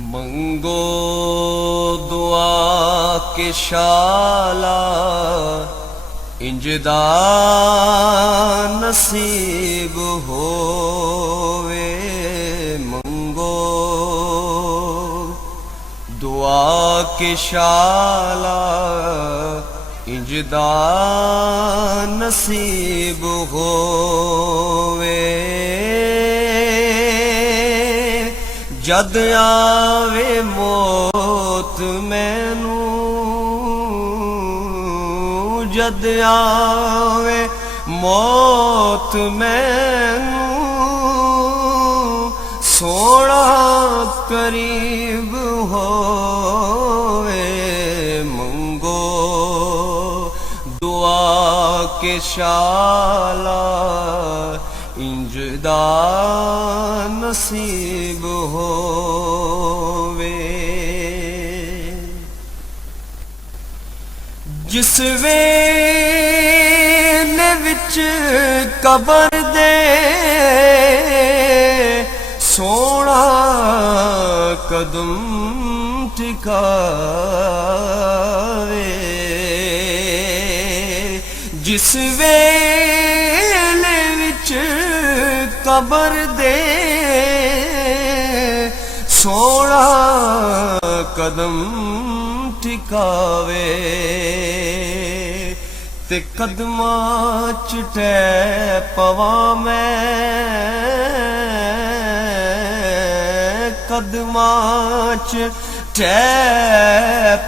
मंगो दुआ के शाला इंजदा नसीब होवे। मंगो दुआ के शाला इंजदा नसीब होवे। जद आवे मौत मैनू, जद आवे मौत मैनू, सोना करीब होवे। मंगो दुआ के शाला इंजदा नसीब होवे। जिस वेले विच कबर दे सोना कदम टिकावे। जिस वेले विच कबर दे सोना कदम टिकावे। ते कदमां च टै पवां मैं, कदमां च टै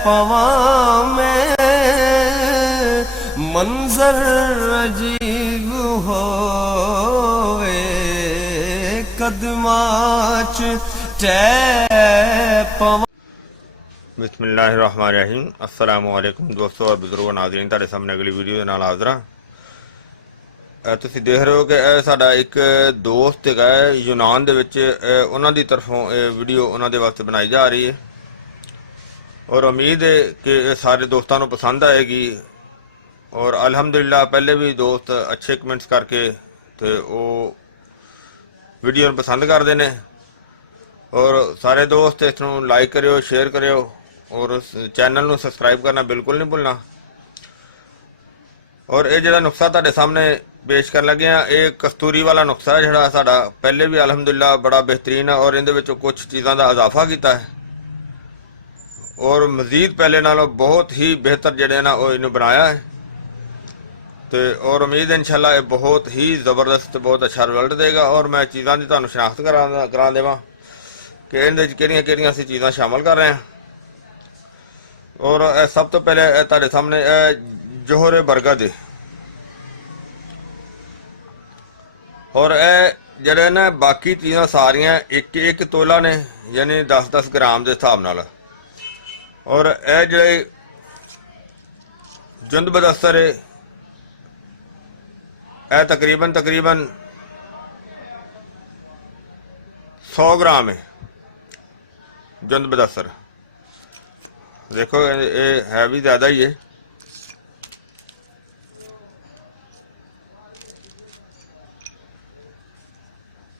पवां मैं, मंजर अजीब होवे। कदमां च टै पवां। बिस्मिल्लाहिर्रहमानिर्रहीम। अस्सलामुअलैकुम दोस्तों और बुजुर्गों नाज़रीन, तुहाडे सामने अगली वीडियो दे नाल हाज़र हां। तुसीं देख रहे हो कि ਇਹ ਸਾਡਾ ਇੱਕ ਦੋਸਤ ਹੈਗਾ यूनान ਦੇ ਵਿੱਚ, ਉਹਨਾਂ ਦੀ ਤਰਫੋਂ ਇਹ ਵੀਡੀਓ ਉਹਨਾਂ ਦੇ ਵਾਸਤੇ ਬਣਾਈ ਜਾ ਰਹੀ ਹੈ और उम्मीद है कि सारे दोस्तों को पसंद आएगी। और अल्हम्दुलिल्लाह पहले भी दोस्त अच्छे कमेंट्स करके तो वो वीडियो पसंद करते हैं। और सारे दोस्त इसनों लाइक करियो, शेयर करियो और चैनल को सबसक्राइब करना बिल्कुल नहीं भूलना। और ये जो नुस्खा तुहाडे सामने पेश कर लगे हैं, ये कस्तूरी वाला नुस्खा है जिहड़ा साडा पहले भी अल्हम्दुलिल्लाह बड़ा बेहतरीन है और इहदे विच कुछ चीज़ों का इजाफा किया है और मजीद पहले नालों बहुत ही बेहतर जिहड़े ना वो इन्हूं बनाया है। तो और उम्मीद है इंशाल्लाह ये बहुत ही ज़बरदस्त बहुत अच्छा रिजल्ट देगा। और मैं चीज़ों की तुहानूं शनाख्त करा देवां कि इहदे विच किहड़ियां असीं चीज़ां शामिल कर रहे हैं। और सब तो पहले तुहाडे सामने जोहरे बरगद और जिहड़े ना बाकी चीज़ां सारियां एक एक तोला ने, यानी 10-10 ग्राम के हिसाब नाल। और यह जिहड़े जुंद बदस्तर है यह तकरीबन 100 ग्राम है जुंद बदस्तर। देखो ये है भी ज़्यादा ही है।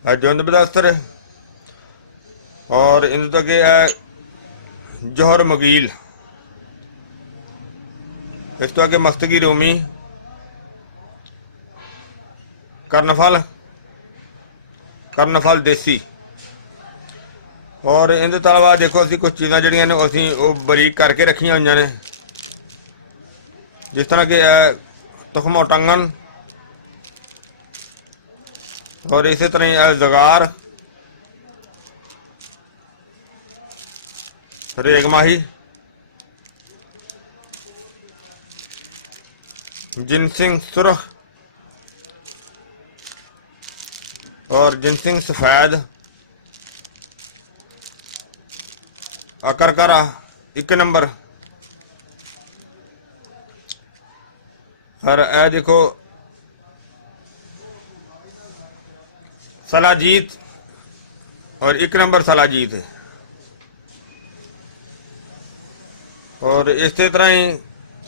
जुंद बदस्तर और इन तक है जोहर मगील, इस तो आगे मस्तगी रोमी, करनफल देसी। और इन अलावा देखो असी कुछ चीज़ां जिहड़ियां ने असी वो बरीक करके रखियां हुई ने, जिस तरह के तुखमो टंगन और इस तरह ही जगार, रेगमाही, जिनसिंग सुरख और जिनसिंग सफेद, अकरकरा 1 नंबर। और ए देखो सलाजीत और 1 नंबर सलाजीत है। और इस तरह ही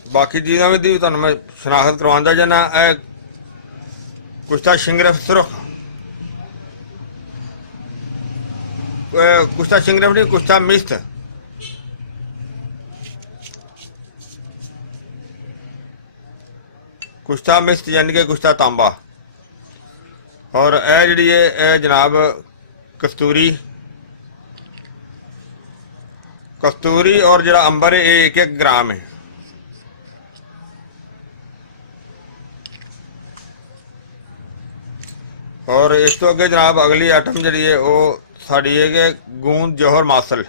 बाकी चीज़ों में भी तुहानूं मैं शनाख्त करवांदा जाना। कुश्ता शिंगरफ सुरख कुश्ता शिंगरफ नहीं, कुश्ता मिस्त। कुश्ता मिस्त यानी कि कुश्ता तांबा। और यह जी जनाब कस्तूरी, कस्तूरी और जरा अंबर है, ये 1-1 ग्राम है। और इस तो अगे जनाब अगली आइटम जी है वो साड़ी है कि गूंद जौहर मासल।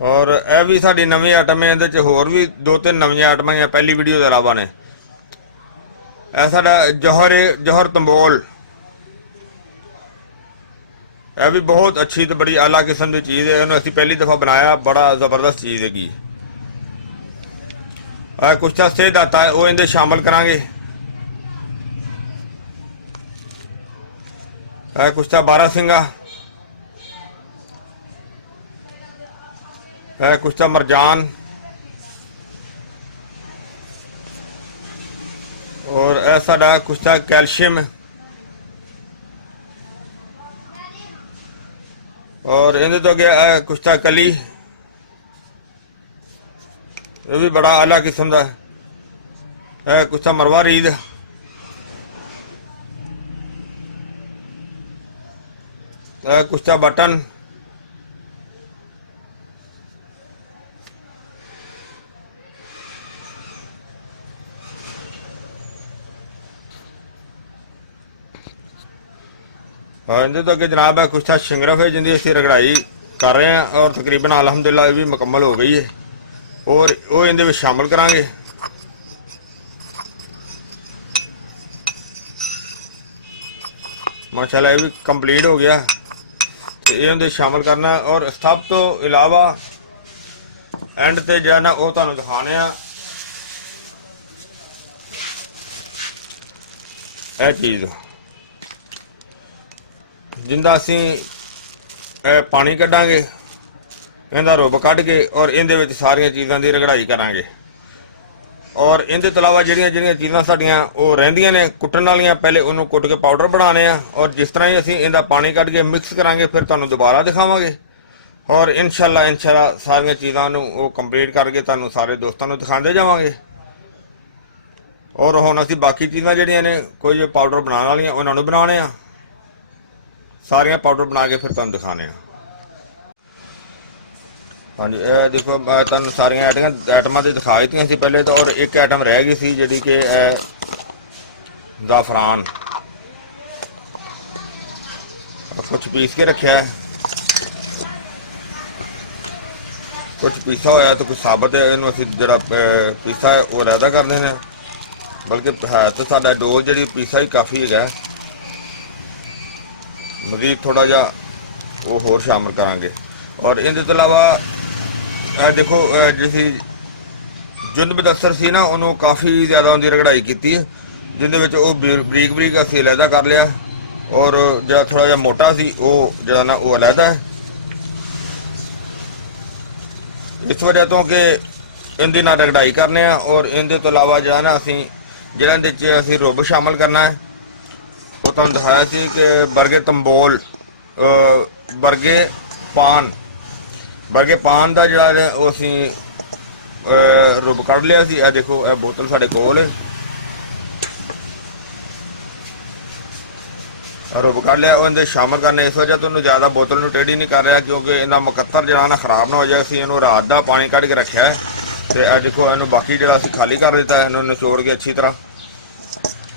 और यह भी साड़ी नवी आइटम है, ये होर भी 2-3 नवीं आइटम हैं पहली वीडियो के अलावा ने। यह साडा जौहर है, जौहर तंबोल। यह भी बहुत अच्छी तो बड़ी आला किस्म की चीज़ है, इन्होंने असी पहली दफ़ा बनाया, बड़ा ज़बरदस्त चीज़ हैगी। कुश्ता सेहत आता है वो इनके शामिल करांगे। कुश्ता 12 सिंगा, कुश्ता मरजान, और ऐसा कुश्ता कैल्शियम, और इन्हें तो गया कुश्ता कली, ये भी बड़ा आला किस्म का है। कुश्ता मरवा रीद, कुश्ता बटन, इनके तो अगे जनाब है कुश्ता शिंगरफ है, जिंदी असी रगड़ाई कर रहे हैं और तकरीबन अलहमदुलिल्लाह भी मुकम्मल हो गई है। और वो इनके विच शामिल करांगे। माशाल्लाह ये भी कंप्लीट हो गया, तो ये उनके शामिल करना। और सब तो इलावा एंड ते जो ना वो तुहानू दिखाने यह चीज़ जिंदा असी पानी कढ़ांगे, इनका रुब कढ़ के और इहदे विच सारियां चीज़ां दी रगड़ाई करांगे। और इहदे तो इलावा जिहड़ियां चीज़ां साडियां वो रहिंदियां ने कुट्टण वालियां, पहले उन्होंने कुट के पाउडर बनाने आ, और जिस तरह ही असी इहदा पानी कढ़ के मिक्स करांगे फिर तुहानू दोबारा दिखावांगे। और इंशाअल्लाह सारियां चीज़ां नू वो कंप्लीट करके तुहानू सारे दोस्तां नू दिखांदे जावांगे। और हुण असी बाकी चीज़ां जिहड़ियां ने कोई जो पाउडर बनाने वालियां उन्हां नू बनाने आ, सारियां पाउडर बना के फिर तुहानू दिखाने आ। हाँ जी, यह देखो मैं तुहानू सारियां आइटमां तो दिखा दित्तियां सी पहले तो, और एक आइटम रह गई सी जिहड़ी कि ज़ाफरान कुछ पीस के रखा है, कुछ पीसा होया तो कुछ साबत है। इन्हू असीं जिहड़ा पीसा है वो अलहदा कर देना, बल्कि है तो साडा डोज जिहड़ी पीसा ही काफ़ी है, मजीद थोड़ा जा वो होर शामिल करांगे। और इनके तो इलावा देखो जिसी जुंद मुदस्सर सी ना उन्होंने काफ़ी ज़्यादा उनकी रगड़ाई की है, जिंदे विच वो बरीक बरीक असीं अलहदा कर लिया, और जो थोड़ा जा मोटा सी वो जो ना वो अलहदा है, इस वजह तो कि इनकी ना रगड़ाई करने। और इनके तो इलावा जो ना असीं जिहड़ा इहदे च असीं रुब शामिल करना है वो तुहानू दिखाया सी कि बरगे तंबोल, बरगे पान का जिहड़ा वो असीं रुब कढ़ लिया सी। यह देखो यह बोतल साडे कोल है, रुब कढ़ लिया और इहदे शामिल करने। इस वजह तो इन्हूं ज़्यादा बोतल नूं टेढ़ी नहीं कर रहा, क्योंकि इहदा मुकत्तर जिहड़ा ना खराब ना हो जाए। असीं इहनूं रात दा पानी कढ़ के रखा है, तो यह देखो इहनूं बाकी जिहड़ा असीं खाली कर दिता है, इहनूं निचोड़ के अच्छी तरह।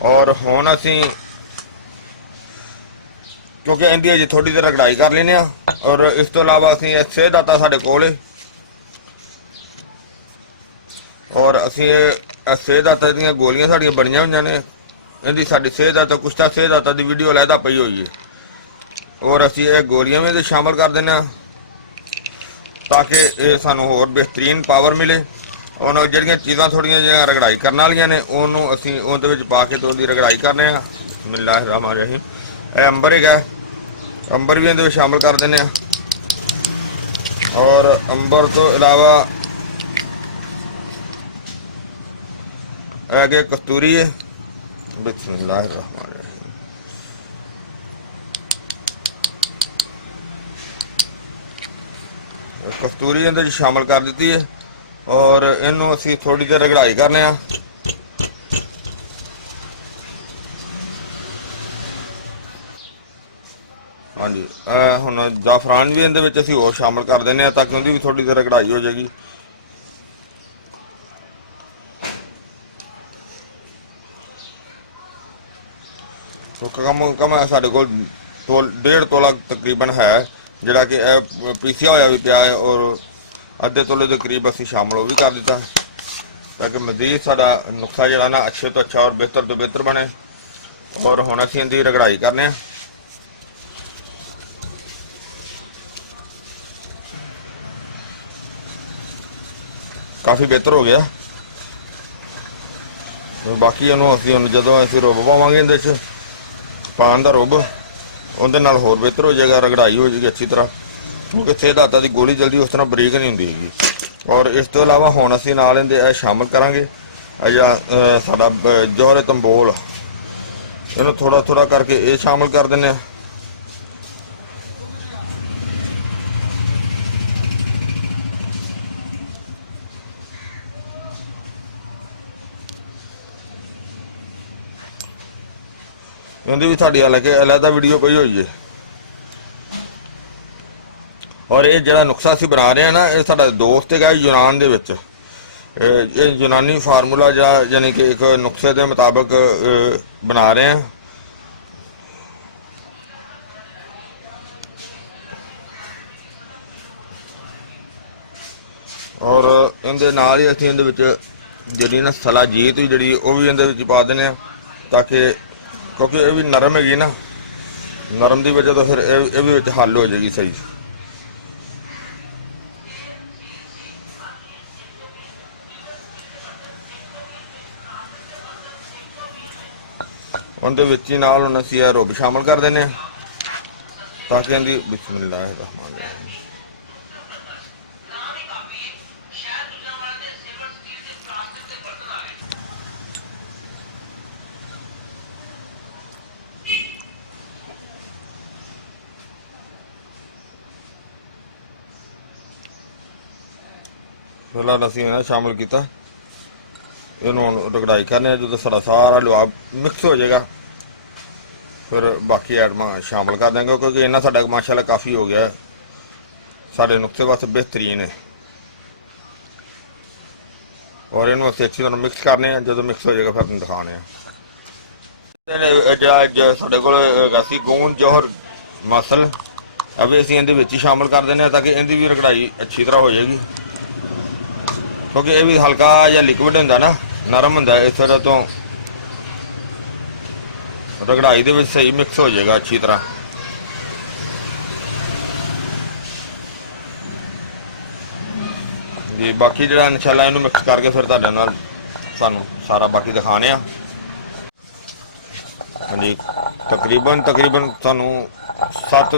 और हुण असीं क्योंकि इनकी अजे थोड़ी देर रगड़ाई कर लेने। और इस तो इलावा असीं सेहत आता साडे कोल है, और असीं सेहत आता दीयां गोलियां साडियां बणियां होईयां ने। इहदी साडी सेहत आता कुश्ता सेहत आता दी वीडियो अलहदा पई हुई है, और असीं ये गोलियां भी शामिल कर देने ताकि ये सानू होर बेहतरीन पावर मिले। और जिहड़ियां चीज़ां थोड़ियां जिहियां रगड़ाई करने वालियां ने उहनूं असीं उहदे विच पा के तो उहदी रगड़ाई करने आ। बिस्मिल्लाहिर रहमानिर रहीम। यह अंबर है, अंबर भी इहदे शामिल कर देने। और अंबर तो इलावा अगे कस्तूरी है, बिस्मिल्लाहिर्रहमानिर्रहीम। कस्तूरी ਇਹਦੇ ਵਿੱਚ ਸ਼ਾਮਲ ਕਰ ਦਿੱਤੀ ਹੈ ਔਰ ਇਹਨੂੰ ਅਸੀਂ ਥੋੜੀ ਦੇਰ ਰਗੜਾਈ ਕਰਨੇ ਆ। ਹਾਂਜੀ ਹੁਣ ਜਾਫਰਾਨ ਵੀ ਇਹਦੇ ਵਿੱਚ ਅਸੀਂ ਹੋਰ ਸ਼ਾਮਲ ਕਰ ਦਿੰਦੇ ਆ ਤਾਂ ਕਿ ਉਹਦੀ ਵੀ ਥੋੜੀ ਦੇਰ ਰਗੜਾਈ ਹੋ ਜਾਏਗੀ। कम साढ़े को 1.5 ਤੋਲਾ तकरीबन है जोड़ा कि पीसिया होया भी पिया है और अद्धे तोले के करीब असी शामिल वो भी कर दिता है ताकि मजीद साड़ा नुस्खा जोड़ा ना अच्छे तो अच्छा और बेहतर तो बेहतर बने। और हुण असीं इहदी रगड़ाई करने आ। काफ़ी बेहतर हो गया। बाकी इहनूं असीं हुण जदों असीं रुब पावांगे इहदे च पान का रुब उहदे नाल होर बेहतर हो जाएगा, रगड़ाई हो जाएगी अच्छी तरह क्योंकि सेहदाता की गोली जल्दी उस तरह बरीक नहीं होंदी हैगी। और इस तो इलावा हुण असीं नाल इहदे शामिल करांगे जिहड़ा साडा जौहरे तंबोल इहनूं थोड़ा थोड़ा करके ये शामिल कर दिंदे आ। इहदी भी साडी हालांकि अलहदा वीडियो पई हुई है। और ये जिहड़ा नुस्खा असीं बना रहे हैं ना ये साडा दोस्त है यूनान दे विच ये यूनानी फार्मूला जिहड़ा यानी कि एक नुस्खे के मुताबिक बना रहे हैं। और इहदे नाल ही असीं इहदे विच जिहड़ी ना सलाजीत भी जिहड़ी वो भी इहदे विच पा दिंदे आ ताकि क्योंकि ये भी नरम हैगी ना, नरम की वजह तो फिर ये भी हल हो जाएगी सही। उनके विच ही नाल हुण असीं रुब शामिल कर देने ताकि इहदी बिस्मिल्लाहिर्रहमानिर्रहीम। फिलहाल असीं शामिल किया इनू रगड़ाई करने जो सारा सारा लुआब मिक्स हो जाएगा फिर बाकी आइटम शामिल कर देंगे क्योंकि इन्ना साडा माशाल्लाह काफ़ी हो गया साढ़े नुस्खे वास्ते बेहतरीन है। और इनू असीं अच्छी तरह मिक्स करने जो मिक्स हो जाएगा फिर दिखाने साढ़े को गूंद जौहर मसल अभी असीं इहदे विच ही शामिल कर देने ताकि इहदी भी रगड़ाई अच्छी तरह हो जाएगी क्योंकि ये भी हल्का या लिक्विड होंदा ना, नरम होंदा, इस वजह तो रगड़ाई दे विच सही मिक्स हो जाएगा अच्छी तरह। जी बाकी जिहड़ा इंशाल्लाह इहनूं मिक्स करके फिर तुहाडे नाल सानूं सारा बाकी दिखाने आ। हाँ जी तकरीबन सानूं 7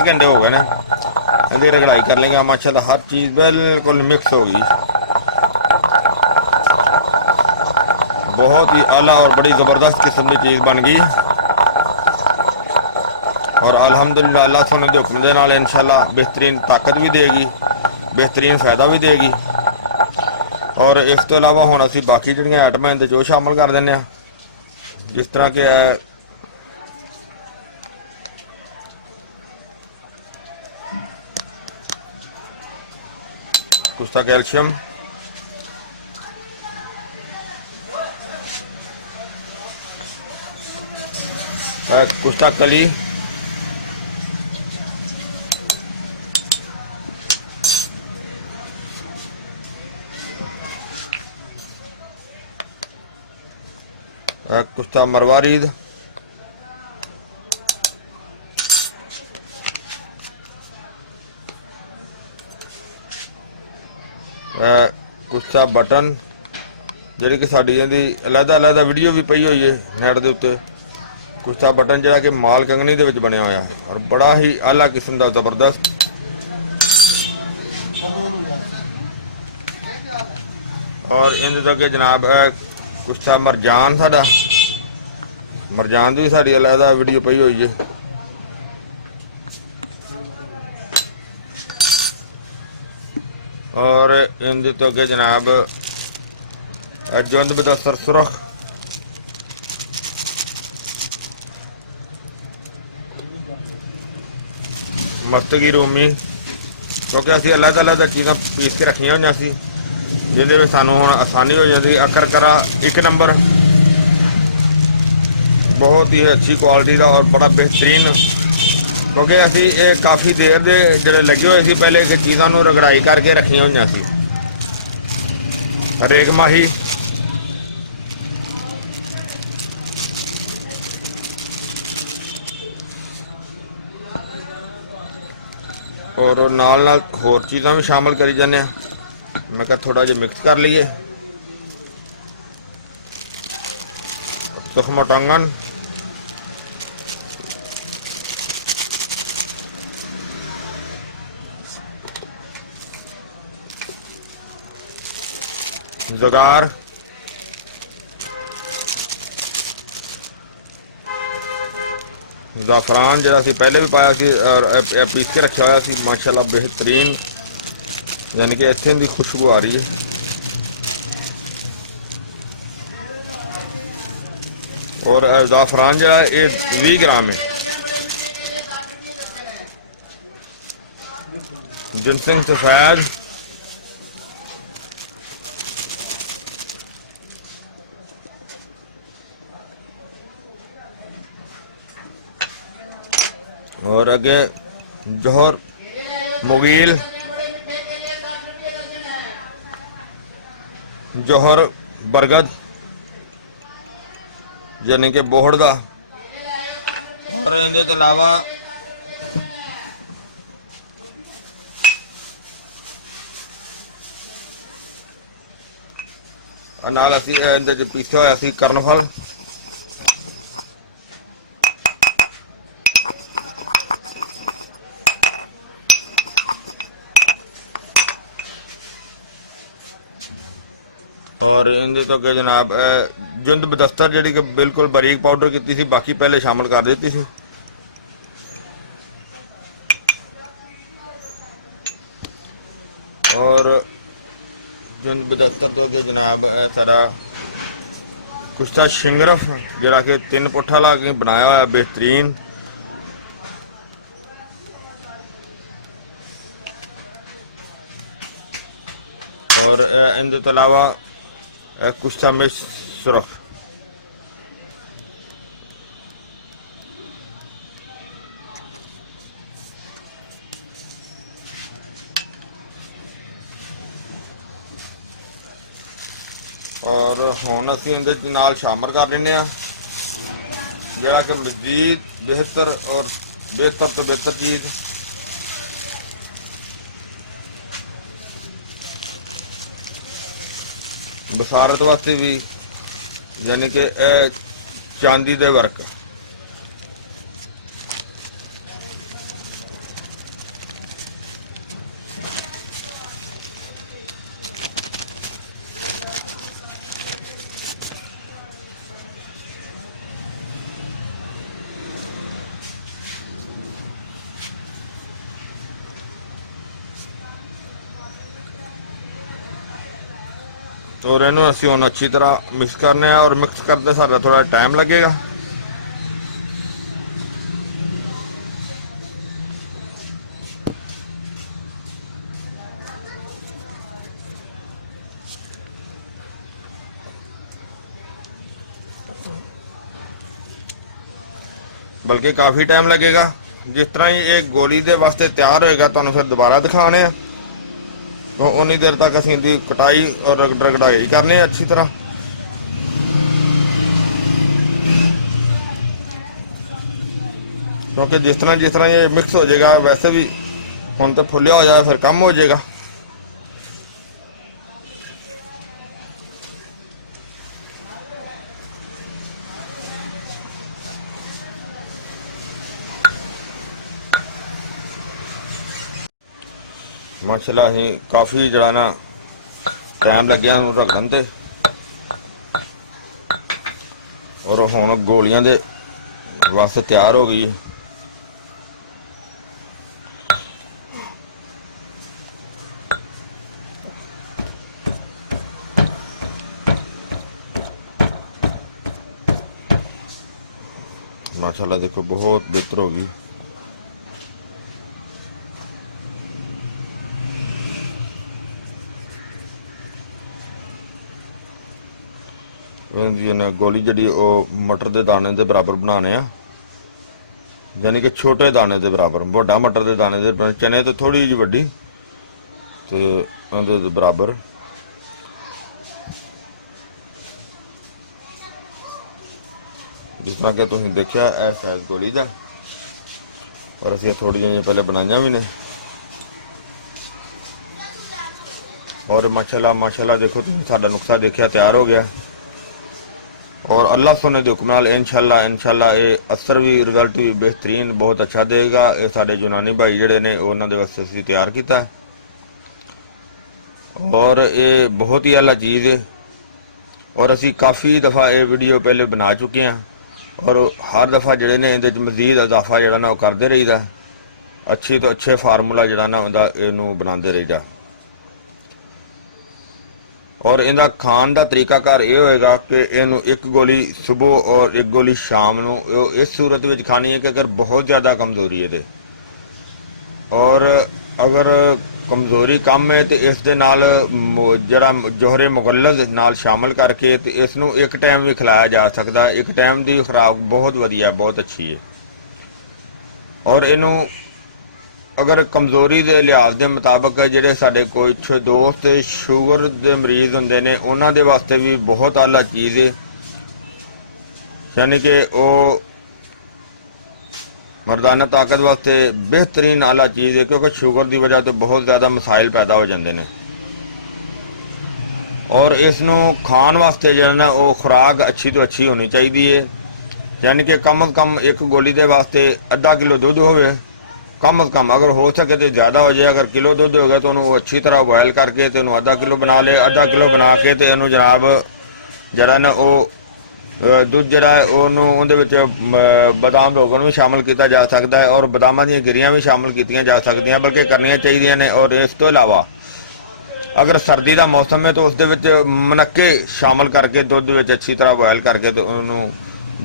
घंटे हो गए ने इहदी रगड़ाई कर लेंगे माशाल्लाह हर चीज़ बिल्कुल मिक्स हो गई। बहुत ही आला और बड़ी ज़बरदस्त किस्म की चीज़ बन गई और अल्हम्दुलिल्लाह अल्लाह सोने के हुक्म के नाल इंशाल्लाह बेहतरीन ताकत भी देगी, बेहतरीन फ़ायदा भी देगी। और इस तो इलावा हुण असीं बाकी जिहड़ियां आइटमां इहदे च शामिल कर दिंदे आ जिस तरह के कुस्ता कैल्शियम, कुस्ता कली, कुस्ता मरवारीद, कुस्ता बटन जी कि साड़ी अलहदा वीडियो भी पई हुई है नैट के उत्ते। कुस्ता बटन जोड़ा कि माल कंगनी दे विच बनया होया है और बड़ा ही आला किस्म का जबरदस्त। और इन अगे जनाब कुश्ता मरजान साडा, मरजान की भी साड़ी अलहदा वीडियो पई हुई है। और इनके तो अगे जनाब जुंद बदस्तर सुरख, मस्तगी रूमी, क्योंकि असी अलग अलग चीज़ा पीस के रखिया हुई सी, जिहदे सानू हुण आसानी हो जाती। अकर करा एक नंबर, बहुत ही अच्छी क्वालिटी का और बड़ा बेहतरीन, क्योंकि असी ये काफ़ी देर के जोड़े लगे हुए सी पहले कि चीज़ों को रगड़ाई करके रखिया हुई सी। हरेक माही और नाल होर चीज़ां भी शामिल करी जाने। मैं कहा थोड़ा जिहा मिक्स कर लीए। सुखमा टांगन, ज़गार, ज़ाफ़रान जरा सी पहले भी पाया सी और पीस के रखा हुआ सी, माशाल्लाह बेहतरीन, यानी कि इत्थे दी खुशबू आ रही है। और ज़ाफ़रान जरा ये 20 ग्राम है। जिनसिंग सफ़ेद, और अगे जौहर मुगील, जौहर बरगद यानी कि बोहड़ का। और इनके अलावा नाल असी इहदे च पीसिया होया सी कर्नफल, और इनके तो अगे जनाब जुंद बदस्तर जी कि बिल्कुल बारीक पाउडर की थी, बाकी पहले शामिल कर दी थी। और जुंद बदस्तर तो अगे जनाब सारा कुश्ता शिंगरफ जरा कि 3 पुट्ठा ला के बनाया हुआ बेहतरीन। और इनके तो अलावा कुश्ता में सुरख, और हुण असीं इहदे नाल शामिल कर लेने जरा कि मजीद बेहतर और बेहतर तो बेहतर चीज़ बसारत वास्ते भी, यानी कि चांदी दे वर्क। और इनू असी हुण अच्छी तरह मिक्स करने, और मिक्स करते सारा थोड़ा टाइम लगेगा। बल्कि काफ़ी टाइम लगेगा। जिस तरह ही एक गोली के वास्ते तैयार होएगा तुहानू फिर दोबारा दिखाने, तो उन्नी देर तक असीं दी कटाई और रगड़ाई करनी अच्छी तरह। क्योंकि जिस तरह ये मिक्स हो जाएगा, वैसे भी हुण तो फुलिया हो जाए फिर कम हो जाएगा। माशाल्लाह असीं काफ़ी जड़ा ना टाइम लग्या रखन ते, और हुण गोलियां दे वास्ते तैयार हो गई है। माशाल्लाह देखो बहुत बेहतर होगी। गोली जी मटर के दाने के बराबर बनाने आ, यानी कि छोटे दाने के बराबर, बड़ा मटर के दाने के चने तो थोड़ी जी वड्डी ते बराबर। जिस तरह कि तुम देखा है साइज गोली का, और असी थोड़ी जी पहले बनाइया भी ने। और माशाल्लाह देखो तुम साडा नुस्खा देखा तैयार हो गया, और अल्लाह सोने के हुक्म नाल इंशाल्लाह ये असर भी रिजल्ट भी बेहतरीन बहुत अच्छा देगा। ये साडे यूनानी भाई जिहड़े ने उन्होंने वास्ते असीं तैयार किया है, और ये बहुत ही आला चीज़ है। और असी काफ़ी दफ़ा ये वीडियो पहले बना चुके हैं, और हर दफ़ा जिहड़े ने इहदे मजीद इजाफा जिहड़ा ना करते रहीदा, अच्छी तो अच्छे फार्मूला जिहड़ा ना उहदा इहनूं बनाते रहीदा। और इहदा खान का तरीकाकार ये होएगा कि इहनूं एक गोली सुबह और एक गोली शाम नूं इस सूरत में खानी है कि अगर बहुत ज़्यादा कमज़ोरी है और अगर कमज़ोरी कम है तो इस दे नाल जरा जोहरे मुगल्लज़ नाल शामिल करके तो इसनूं एक टाइम भी खिलाया जा सकता है। एक टाइम की खुराक बहुत वधिया बहुत अच्छी है। और इनू अगर कमज़ोरी के लिहाज के मुताबिक जिहड़े साडे कुछ दोस्त शुगर के मरीज हुंदे ने उन्हां दे वास्ते भी बहुत आला चीज़ है, यानी कि वो मर्दाना ताकत वास्ते बेहतरीन आला चीज़ है, क्योंकि शुगर की वजह तो बहुत ज़्यादा मसाइल पैदा हो जाते हैं। और इसनूं खाण वास्ते जो ना वो खुराक अच्छी तो अच्छी होनी चाहिए, यानी कि कम अज़ कम एक गोली के वास्ते आधा किलो दूध होवे कम अज़ कम, अगर हो सके तो ज़्यादा हो जाए। अगर किलो दूध हो गया तो उन्होंने अच्छी तरह बॉयल करके तो उन्होंने आधा किलो बना ले, आधा किलो बना के तो इनू जनाब जरा ना वो दूध जरा है उन्होंने बादाम रोगन भी शामिल किया जा सकता है, और बादामां दी गिरियां भी शामिल की जा सकती बल्कि करनियां चाहिए ने। और इस तो इलावा अगर सर्दी का मौसम है तो उस मनक्के शामिल करके दुध में अच्छी तरह बॉयल करके तो उन्होंने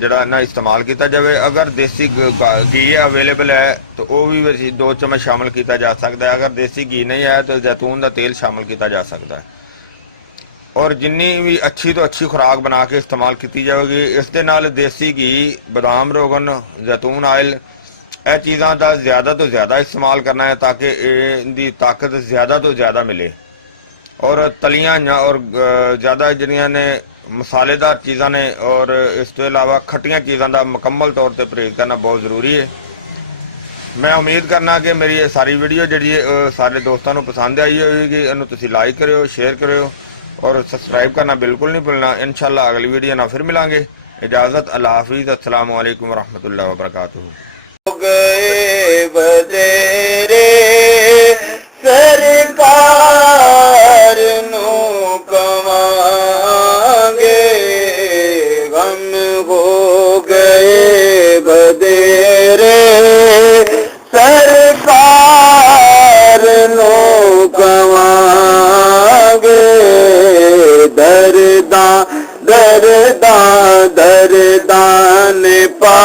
जरा ना इस्तेमाल किया जाए। अगर देसी घी अवेलेबल है तो वह भी 2 चम्मच शामिल किया जा सकता है। अगर देसी घी नहीं है तो जैतून का तेल शामिल किया जा सकता है। और जिन्नी भी अच्छी तो अच्छी खुराक बना के इस्तेमाल की जाएगी। इस दे नाल देसी घी, बादाम रोगन, जैतून आयल, यह चीज़ों का ज़्यादा तो ज़्यादा इस्तेमाल करना है ताकि इनकी ताकत ज़्यादा तो ज़्यादा मिले। और तलियां और ज़्यादा जिहड़ियां ने मसालेदार चीज़ां ने और इस तो इलावा खट्टियां चीज़ों का मुकम्मल तौर पर परहेज करना बहुत ज़रूरी है। मैं उम्मीद करना कि मेरी ये सारी वीडियो जी सारे दोस्तों को पसंद आई होगी। इन्हूं तुसीं लाइक करो, शेयर करो और सब्सक्राइब करना बिल्कुल नहीं भूलना। इंशाल्लाह अगली वीडियो ना फिर मिलांगे। इजाज़त, अल्लाह हाफिज़, अस्सलामु अलैकुम वरहमतुल्लाहि वबरकातुहू। गए बदेरे सरकार नु कमांगे, गम हो गए बदेरे सरकार नु कमांगे। दरदा दरदा दरदा ने पा